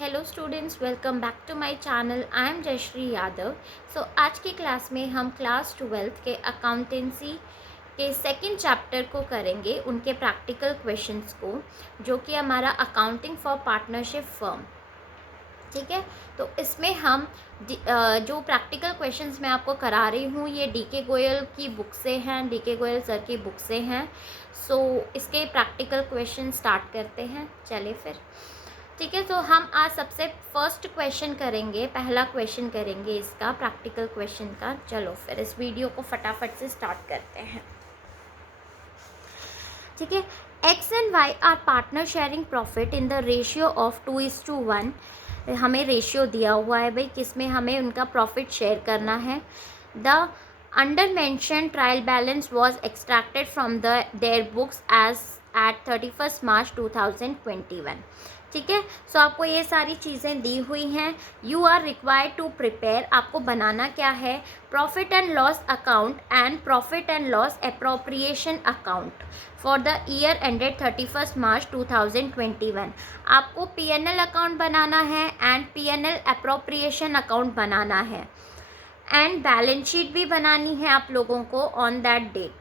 Hello students, welcome back to my channel. I am Jayshree Yadav. So आज की class में हम क्लास 12th के अकाउंटेंसी के सेकंड चैप्टर को करेंगे, उनके प्रैक्टिकल क्वेश्चंस को, जो कि हमारा अकाउंटिंग फॉर पार्टनरशिप फर्म। ठीक है, तो इसमें हम जो प्रैक्टिकल क्वेश्चंस मैं आपको करा रही हूँ ये डीके गोयल की बुक से हैं, डीके गोयल सर की बुक से हैं। सो इसके प्रैक्टिकल क्वेश्चन स्टार्ट करते हैं। चलिए फिर, ठीक है। तो हम आज सबसे फर्स्ट क्वेश्चन करेंगे, पहला क्वेश्चन करेंगे इसका प्रैक्टिकल क्वेश्चन का। चलो फिर इस वीडियो को फटाफट से स्टार्ट करते हैं। ठीक है, X and Y are partner sharing profit in the ratio of 2:1। हमें रेशियो दिया हुआ है भाई, किसमें हमें उनका प्रॉफिट शेयर करना है। The under mention trial balance was extracted from their books as at 31 March 2021। ठीक है, सो आपको ये सारी चीज़ें दी हुई हैं। You are required to prepare, आपको बनाना क्या है, profit and loss account and profit and loss appropriation account for the year ended 31 March 2021। आपको पीएनएल अकाउंट बनाना है एंड पीएनएल अप्रोप्रिएशन अकाउंट बनाना है, एंड बैलेंस शीट भी बनानी है आप लोगों को on that date.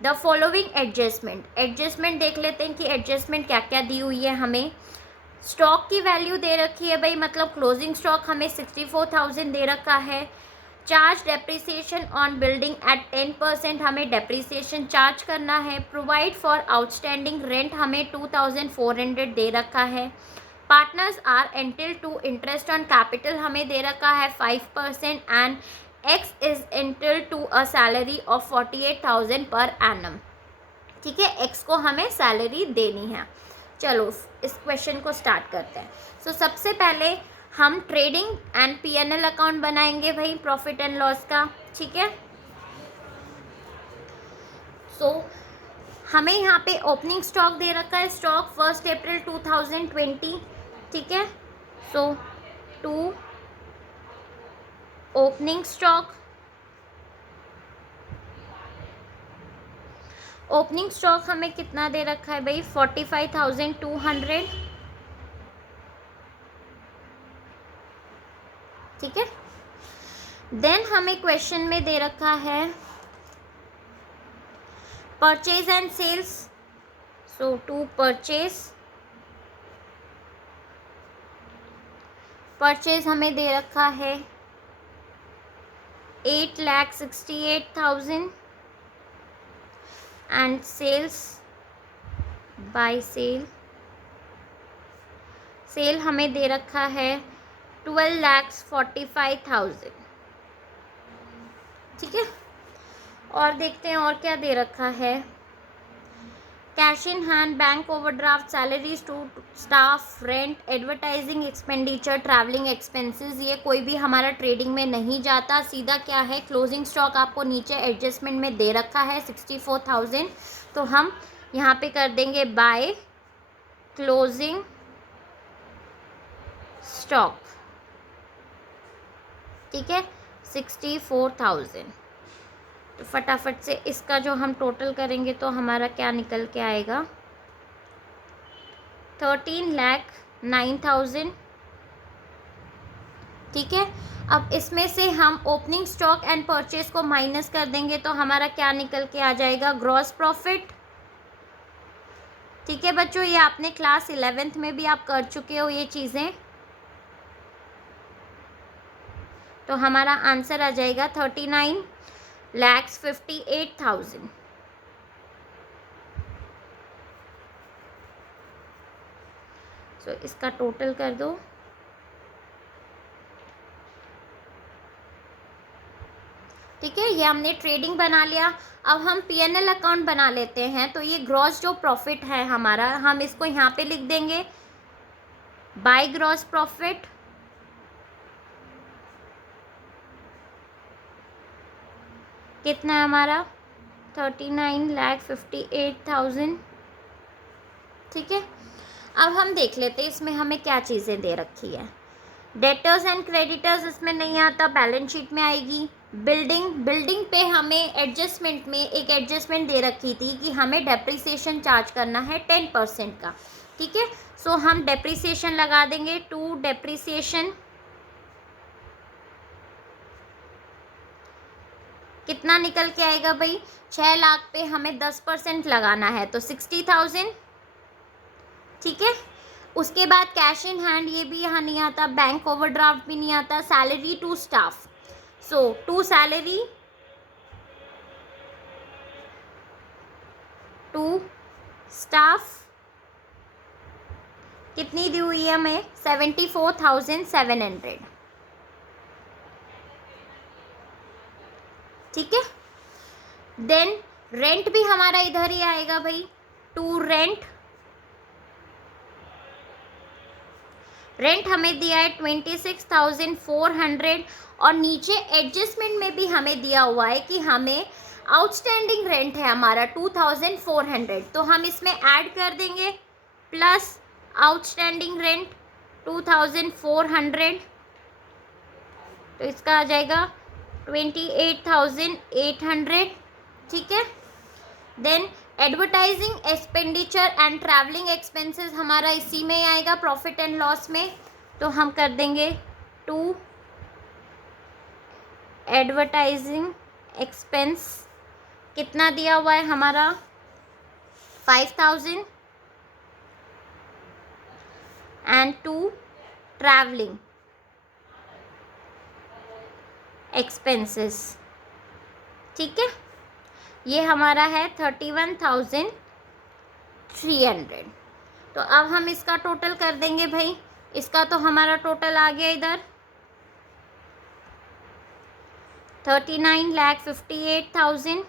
The following adjustment देख लेते हैं कि एडजस्टमेंट क्या क्या दी हुई है हमें। स्टॉक की वैल्यू दे रखी है भाई, मतलब क्लोजिंग स्टॉक हमें 64,000 दे रखा है। Charge depreciation on building at 10%, हमें डेप्रिसिएशन चार्ज करना है। प्रोवाइड फॉर आउटस्टैंडिंग रेंट हमें 2,400 दे रखा है। Partners are entitled to interest on capital हमें दे रखा है 5%, and X is entitled to a salary of 48,000 per annum. ठीक है, एक्स को हमें सैलरी देनी है। चलो इस क्वेश्चन को स्टार्ट करते हैं। सो सबसे पहले हम ट्रेडिंग एंड पीएनएल अकाउंट बनाएंगे भाई, प्रॉफिट एंड लॉस का। ठीक है, सो हमें यहाँ पे ओपनिंग स्टॉक दे रखा है, स्टॉक 1 अप्रैल 2020। ठीक है, so to opening stock, opening stock हमें कितना दे रखा है भाई, 45,200। ठीक है, देन हमें क्वेश्चन में दे रखा है purchase and sales. So to purchase हमें दे रखा है 8,68,000, एंड सेल्स बाय सेल हमें दे रखा है 12,45,000। ठीक है, और देखते हैं और क्या दे रखा है। Cash in hand, bank overdraft, salaries to staff, rent, advertising expenditure, travelling expenses, ये कोई भी हमारा ट्रेडिंग में नहीं जाता, सीधा क्या है क्लोजिंग स्टॉक आपको नीचे एडजस्टमेंट में दे रखा है 64,000। तो हम यहाँ पे कर देंगे बाय क्लोजिंग स्टॉक। ठीक है, 64,000। तो फटाफट से इसका जो हम टोटल करेंगे तो हमारा क्या निकल के आएगा, 13,09,000। ठीक है, अब इसमें से हम ओपनिंग स्टॉक एंड परचेज को माइनस कर देंगे तो हमारा क्या निकल के आ जाएगा, ग्रॉस प्रॉफिट। ठीक है बच्चों, ये आपने क्लास 11th में भी आप कर चुके हो ये चीज़ें। तो हमारा आंसर आ जाएगा 39,58,000। सो इसका टोटल कर दो। ठीक है, ये हमने ट्रेडिंग बना लिया। अब हम पीएनएल अकाउंट बना लेते हैं। तो ये ग्रॉस जो प्रॉफिट है हमारा, हम इसको यहाँ पे लिख देंगे बाय ग्रॉस प्रॉफिट। कितना है हमारा, 39,58,000। ठीक है, अब हम देख लेते हैं इसमें हमें क्या चीज़ें दे रखी है। डेटर्स एंड क्रेडिटर्स इसमें नहीं आता, बैलेंस शीट में आएगी। बिल्डिंग पे हमें एडजस्टमेंट में एक एडजस्टमेंट दे रखी थी कि हमें डेप्रिसिएशन चार्ज करना है 10% का। ठीक है। सो हम डेप्रिसिएशन लगा देंगे, टू डेप्रिसिएशन कितना निकल के आएगा भाई, 6 लाख पे हमें 10% लगाना है तो 60,000, ठीक है। उसके बाद कैश इन हैंड, ये भी यहाँ नहीं आता, बैंक ओवरड्राफ्ट भी नहीं आता, salary to staff, so to salary to staff कितनी दी हुई है हमें, 74,700, ठीक है। देन रेंट भी हमारा इधर ही आएगा भाई, टू रेंट, रेंट हमें दिया है 26,400 और नीचे एडजस्टमेंट में भी हमें दिया हुआ है कि हमें आउटस्टैंडिंग रेंट है हमारा 2,400, तो हम इसमें ऐड कर देंगे प्लस आउटस्टैंडिंग रेंट 2,400, तो इसका आ जाएगा 28,800, ठीक है। Then advertising expenditure and travelling expenses हमारा इसी में आएगा प्रॉफिट एंड लॉस में, तो हम कर देंगे टू एडवर्टाइजिंग एक्सपेंस, कितना दिया हुआ है हमारा 5,000 एंड टू ट्रैवलिंग एक्सपेंसेस, ठीक है। ये हमारा है 31,300, तो अब हम इसका टोटल कर देंगे भाई, इसका तो हमारा टोटल आ गया इधर 39,58,000।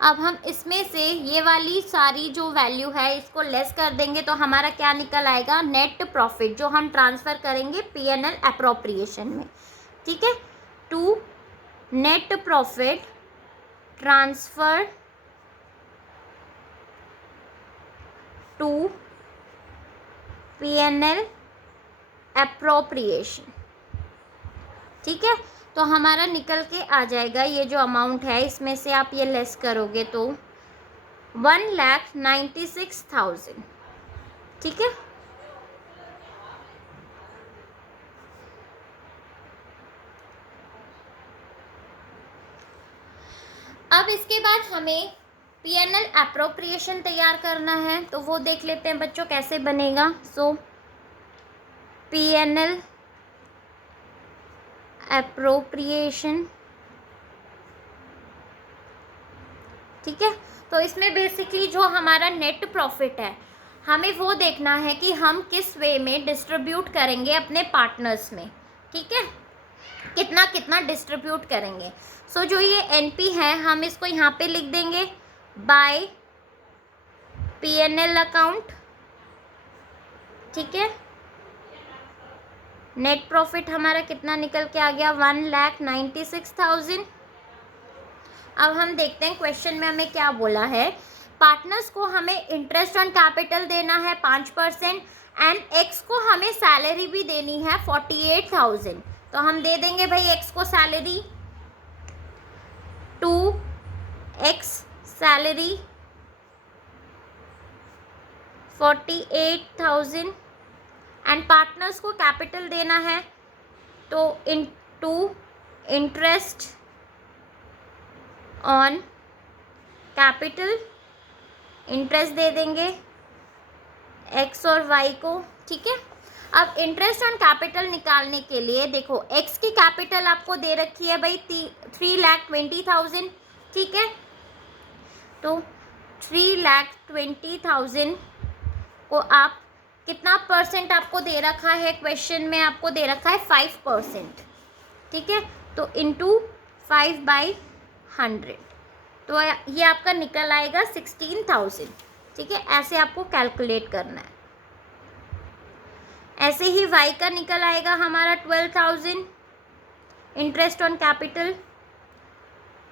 अब हम इसमें से ये वाली सारी जो वैल्यू है इसको लेस कर देंगे तो हमारा क्या निकल आएगा, नेट प्रॉफिट, जो हम ट्रांसफ़र करेंगे पीएनएल अप्रोप्रिएशन में, ठीक है। To net profit transfer to PNL appropriation, ठीक है। तो हमारा निकल के आ जाएगा, ये जो अमाउंट है इसमें से आप ये लेस करोगे तो 1,96,000, ठीक है। अब इसके बाद हमें पीएनएल अप्रोप्रिएशन तैयार करना है, तो वो देख लेते हैं बच्चों कैसे बनेगा। सो पीएनएल अप्रोप्रिएशन, ठीक है। तो इसमें बेसिकली जो हमारा नेट प्रॉफिट है हमें वो देखना है कि हम किस वे में डिस्ट्रीब्यूट करेंगे अपने पार्टनर्स में, ठीक है, कितना कितना डिस्ट्रीब्यूट करेंगे। सो जो ये एनपी है हम इसको यहाँ पे लिख देंगे बाय पीएनएल अकाउंट, ठीक है। नेट प्रॉफिट हमारा कितना निकल के आ गया, 1,96,000। अब हम देखते हैं क्वेश्चन में हमें क्या बोला है, पार्टनर्स को हमें इंटरेस्ट ऑन कैपिटल देना है 5% एंड एक्स को हमें सैलरी भी देनी है 48,000, तो हम दे देंगे भाई एक्स को salary, to X salary 48,000 and partners को कैपिटल देना है तो to interest on capital, interest दे देंगे एक्स और वाई को, ठीक है। अब इंटरेस्ट ऑन कैपिटल निकालने के लिए देखो एक्स की कैपिटल आपको दे रखी है भाई 3,20,000, ठीक है। तो 3,20,000 को आप कितना परसेंट आपको दे रखा है, क्वेश्चन में आपको दे रखा है 5%, ठीक है। तो इंटू 5/100, तो ये आपका निकल आएगा 16,000, ठीक है। ऐसे आपको कैलकुलेट करना है। ऐसे ही वाई का निकल आएगा हमारा 12,000, इंटरेस्ट ऑन कैपिटल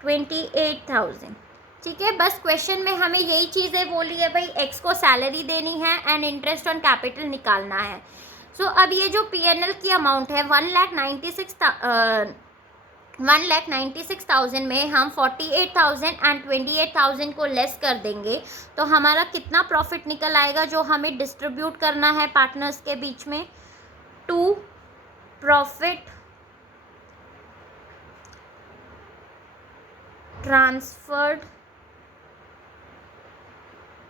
28,000, ठीक है। बस क्वेश्चन में हमें यही चीज़ें बोली है भाई, एक्स को सैलरी देनी है एंड इंटरेस्ट ऑन कैपिटल निकालना है। सो अब ये जो पीएनएल की अमाउंट है 1,96,000 1,96,000 में हम 48,000 एंड 28,000 को लेस कर देंगे तो हमारा कितना प्रॉफिट निकल आएगा जो हमें डिस्ट्रीब्यूट करना है पार्टनर्स के बीच में? To profit transferred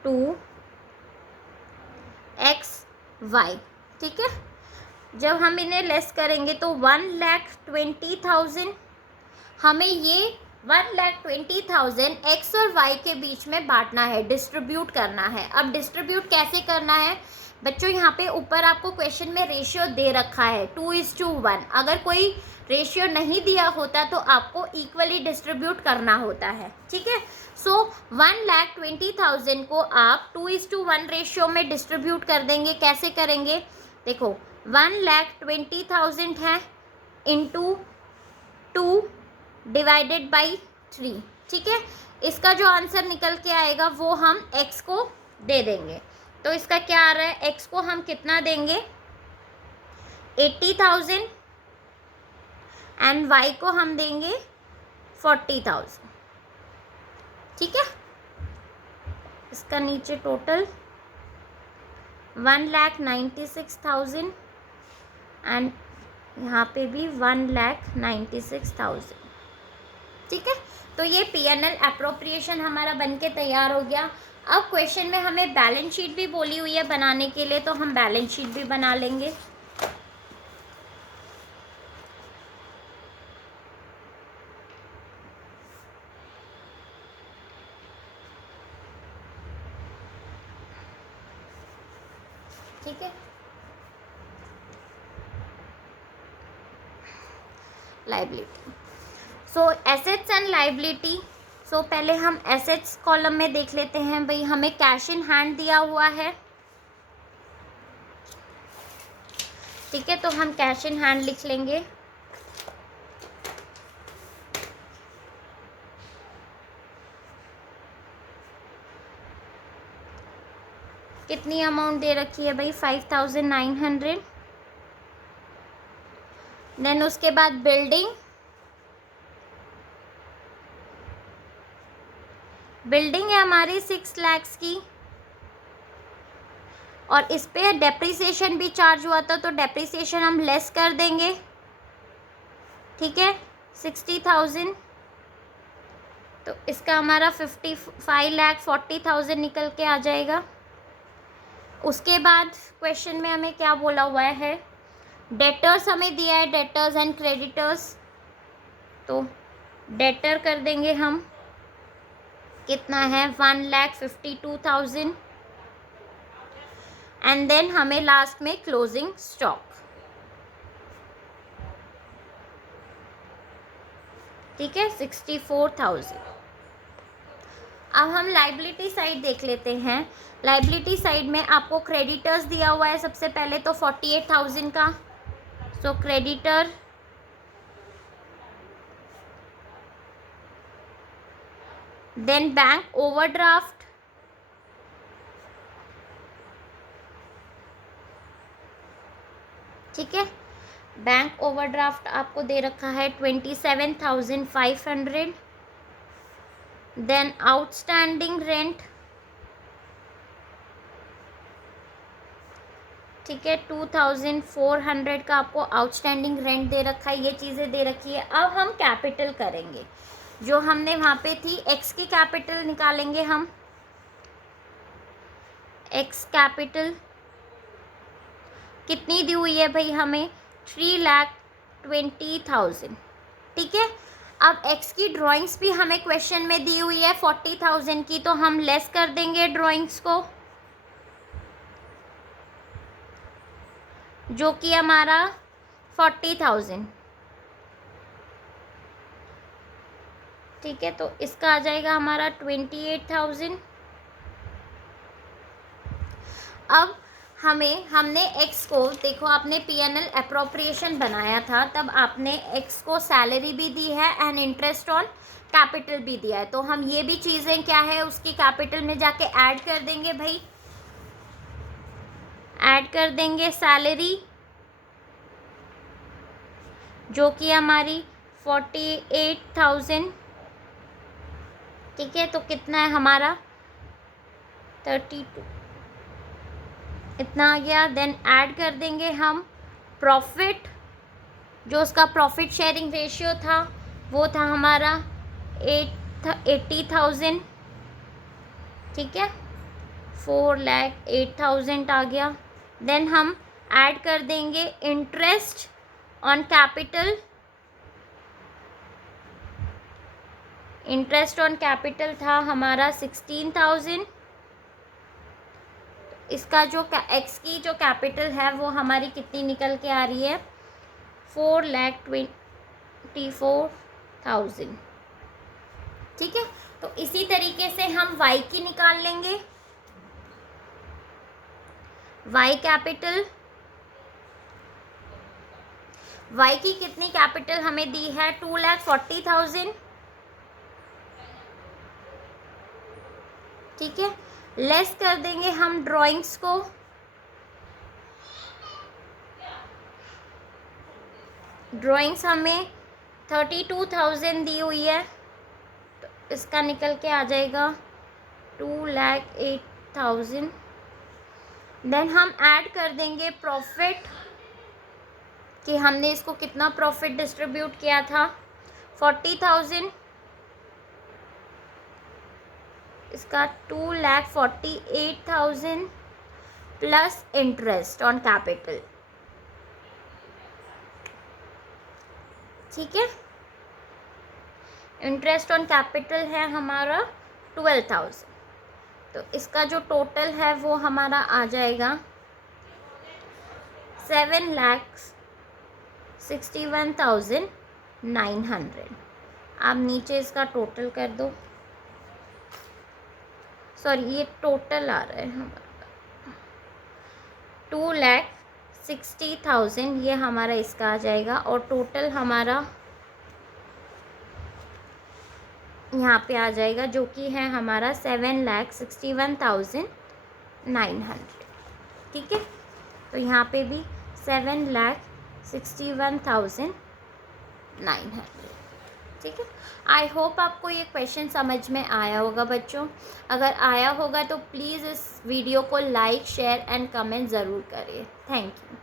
to XY। ठीक है, जब हम इन्हें लेस करेंगे तो 1,20,000 हमें ये 1,20,000 एक्स और वाई के बीच में बांटना है, डिस्ट्रीब्यूट करना है। अब डिस्ट्रीब्यूट कैसे करना है बच्चों? यहाँ पे ऊपर आपको क्वेश्चन में रेशियो दे रखा है 2:1। अगर कोई रेशियो नहीं दिया होता तो आपको इक्वली डिस्ट्रीब्यूट करना होता है। ठीक है, सो 1,20,000 को आप 2:1 रेशियो में डिस्ट्रीब्यूट कर देंगे। कैसे करेंगे? देखो 1,20,000 है इंटू 2 डिवाइडेड बाई 3। ठीक है, इसका जो आंसर निकल के आएगा वो हम x को दे देंगे। तो इसका क्या आ रहा है? x को हम कितना देंगे? 80,000 एंड y को हम देंगे 40,000। ठीक है, इसका नीचे टोटल 1,96,000 एंड यहाँ पे भी 1,96,000। ठीक है, तो ये P&L एप्रोप्रिएशन हमारा बन के तैयार हो गया। अब क्वेश्चन में हमें बैलेंस शीट भी बोली हुई है बनाने के लिए, तो हम बैलेंस शीट भी बना लेंगे। ठीक है, liability, so assets and liability. So पहले हम एसेट्स कॉलम में देख लेते हैं। भाई हमें कैश इन हैंड दिया हुआ है। ठीक है, तो हम कैश इन हैंड लिख लेंगे। कितनी अमाउंट दे रखी है भाई? 5,900। देन उसके बाद बिल्डिंग है हमारी 6 लाख की, और इस पे डेप्रिसिएशन भी चार्ज हुआ था तो डेप्रिसिएशन हम लेस कर देंगे। ठीक है, 60,000, तो इसका हमारा 55,40,000 निकल के आ जाएगा। उसके बाद क्वेश्चन में हमें क्या बोला हुआ है? डेटर्स हमें दिया है, डेटर्स एंड क्रेडिटर्स। तो डेटर कर देंगे हम, कितना है? 1,52,000 एंड देन हमें लास्ट में क्लोजिंग स्टॉक। ठीक है, 64,000। अब हम लाइबिलिटी साइड देख लेते हैं। लाइबिलिटी साइड में आपको क्रेडिटर्स दिया हुआ है सबसे पहले तो 48,000 का। सो क्रेडिटर, देन बैंक ओवरड्राफ्ट, ठीक है, बैंक ओवरड्राफ्ट आपको दे रखा है 27,500। देन आउटस्टैंडिंग रेंट, ठीक है, 2,400 का आपको आउटस्टैंडिंग रेंट दे रखा है। ये चीज़ें दे रखी है। अब हम कैपिटल करेंगे, जो हमने वहाँ पे थी एक्स की कैपिटल निकालेंगे हम। एक्स कैपिटल कितनी दी हुई है भाई हमें? 3,20,000। ठीक है, अब एक्स की ड्राइंग्स भी हमें क्वेश्चन में दी हुई है 40,000 की, तो हम लेस कर देंगे ड्राइंग्स को, जो कि हमारा 40,000। ठीक है, तो इसका आ जाएगा हमारा 28,000। अब हमने एक्स को, देखो आपने P&L एप्रोप्रिएशन बनाया था तब आपने एक्स को सैलरी भी दी है एंड इंटरेस्ट ऑन कैपिटल भी दिया है, तो हम ये भी चीज़ें क्या है उसकी कैपिटल में जाके ऐड कर देंगे भाई। ऐड कर देंगे सैलरी, जो कि हमारी 48,000, ठीक है। तो कितना है हमारा 32, इतना आ गया। देन ऐड कर देंगे हम प्रॉफिट, जो उसका प्रॉफिट शेयरिंग रेशियो था वो था हमारा 80,000, ठीक है। 4,08,000 आ गया। देन हम ऐड कर देंगे interest on capital, interest on capital था हमारा 16,000। इसका जो एक्स की जो कैपिटल है वो हमारी कितनी निकल के आ रही है 4,24,000, ठीक है। तो इसी तरीके से हम वाई की निकाल लेंगे। वाई कैपिटल, वाई की कितनी कैपिटल हमें दी है 2,40,000, ठीक है। लेस कर देंगे हम ड्राइंग्स को, ड्राइंग्स हमें 32,000 दी हुई है, तो इसका निकल के आ जाएगा 2,08,000। देन हम ऐड कर देंगे प्रॉफिट, कि हमने इसको कितना प्रॉफिट डिस्ट्रीब्यूट किया था 40,000, इसका 2,48,000 प्लस इंटरेस्ट ऑन कैपिटल, ठीक है। इंटरेस्ट ऑन कैपिटल है हमारा 12,000, तो इसका जो टोटल है वो हमारा आ जाएगा 7,61,900। आप नीचे इसका टोटल कर दो, सॉरी ये टोटल आ रहा है हमारा 2,60,000, ये हमारा इसका आ जाएगा। और टोटल हमारा यहाँ पे आ जाएगा जो कि है हमारा 7,61,900, ठीक है। तो यहाँ पे भी 7,61,900, ठीक है। आई होप आपको ये क्वेश्चन समझ में आया होगा बच्चों। अगर आया होगा तो प्लीज़ इस वीडियो को लाइक, शेयर एंड कमेंट ज़रूर करिए। Thank you.